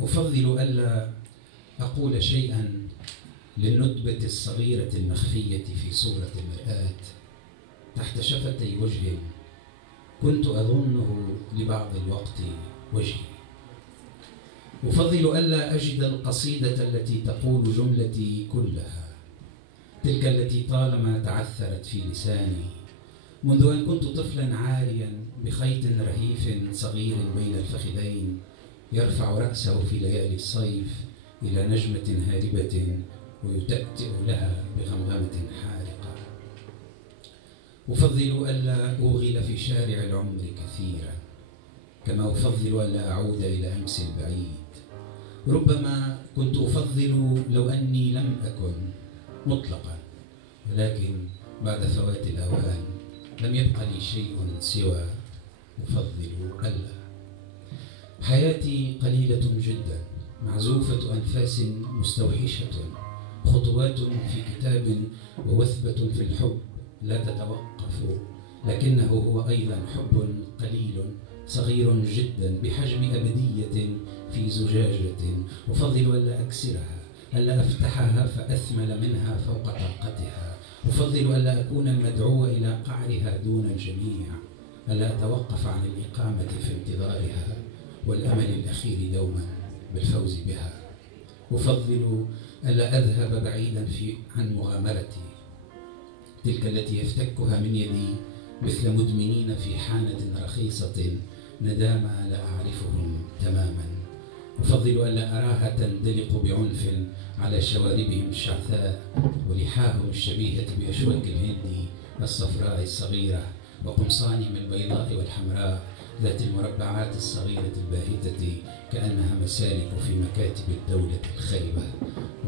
أفضل ألا أقول شيئا للندبة الصغيرة المخفية في صورة المرآة تحت شفتي وجه كنت أظنه لبعض الوقت وجهي. أفضل ألا أجد القصيدة التي تقول جملتي كلها، تلك التي طالما تعثرت في لساني منذ أن كنت طفلا عاريا بخيط رهيف صغير بين الفخذين يرفع رأسه في ليالي الصيف إلى نجمة هاربة ويتأتئ لها بغمغمة حارقة. أفضل ألا أوغل في شارع العمر كثيرا، كما أفضل ألا أعود إلى أمس البعيد. ربما كنت أفضل لو أني لم أكن مطلقا، ولكن بعد فوات الأوان لم يبق لي شيء سوى أفضل ألا. حياتي قليلة جدا، معزوفة أنفاس مستوحشة، خطوات في كتاب ووثبة في الحب لا تتوقف، لكنه هو أيضا حب قليل صغير جدا بحجم أبدية في زجاجة. أفضل ألا أكسرها، ألا أفتحها فأثمل منها فوق طاقتها. أفضل ألا أكون المدعو إلى قعرها دون الجميع، ألا أتوقف عن الإقامة في انتظارها والأمل الأخير دوما بالفوز بها. أفضل ألا أذهب بعيدا عن مغامرتي، تلك التي يفتكها من يدي مثل مدمنين في حانة رخيصة ندامى لا أعرفهم تماما. أفضل ألا أراها تندلق بعنف على شواربهم الشعثاء ولحاهم الشبيهة بأشواك الهند الصفراء الصغيرة وقمصانهم البيضاء والحمراء ذات المربعات الصغيرة الباهتة كأنها مسالك في مكاتب الدولة الخربة.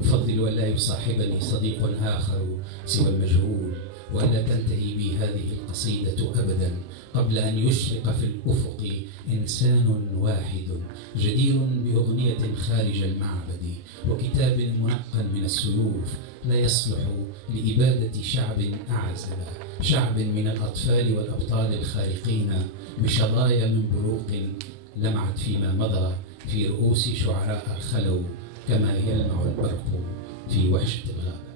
أفضل ألا يصاحبني صديق آخر سوى المجهول، وألا تنتهي بي هذه القصيدة أبدا قبل أن يشرق في الأفق إنسان واحد جدير بأغنية خارج المعبد وكتاب منقى من السيوف لا يصلح لإبادة شعب أعزل، شعب من الأطفال والأبطال الخارقين بشظايا من بروق لمعت فيما مضى في رؤوس شعراء خلوا كما يلمع البرق في وحشة الغابة.